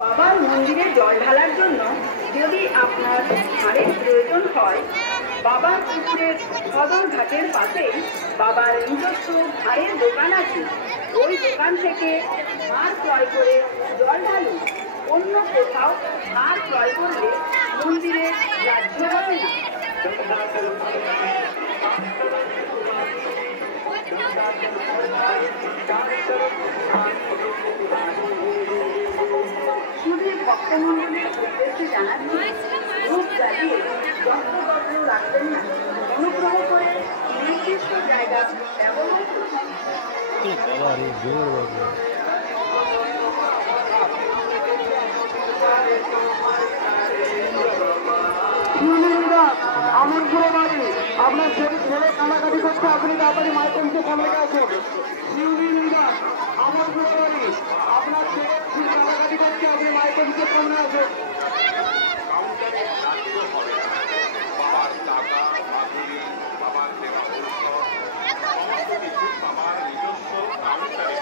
বাবার মন্দিরে জল ঢালার জন্য যদি আপনার ধারের প্রয়োজন হয়, বাবার পুকুরের সদর ঘাটের পাশেই বাবার নিজস্ব ধারের দোকান আছে। ওই দোকান থেকে ধার ক্রয় করে জল ঢালুন। অন্য কোথাও ধার ক্রয় করলে মন্দিরে রাজ্য হবে না। শুধু ভক্তমন্ডলীর উদ্দেশ্যে জানাচ্ছি, ধূপ জ্বালিয়ে যন্ত্রপত্র রাখবেন না। অনুগ্রহ করে নির্দিষ্ট জায়গা ব্যবহার করুন। আমার পুরো বাড়ি আপনার ছেলে কানাকাটি করছে, আপনি তাড়াতাড়ি মাইকেলকে সামনে আসুন। আমার পুরো বাড়ি আপনার ছেলে কানাকাটি করছে, আপনি মাইকেলকে সামনে আসুন। বাবার টাকা বাবার নিজস্ব কাউন্টারে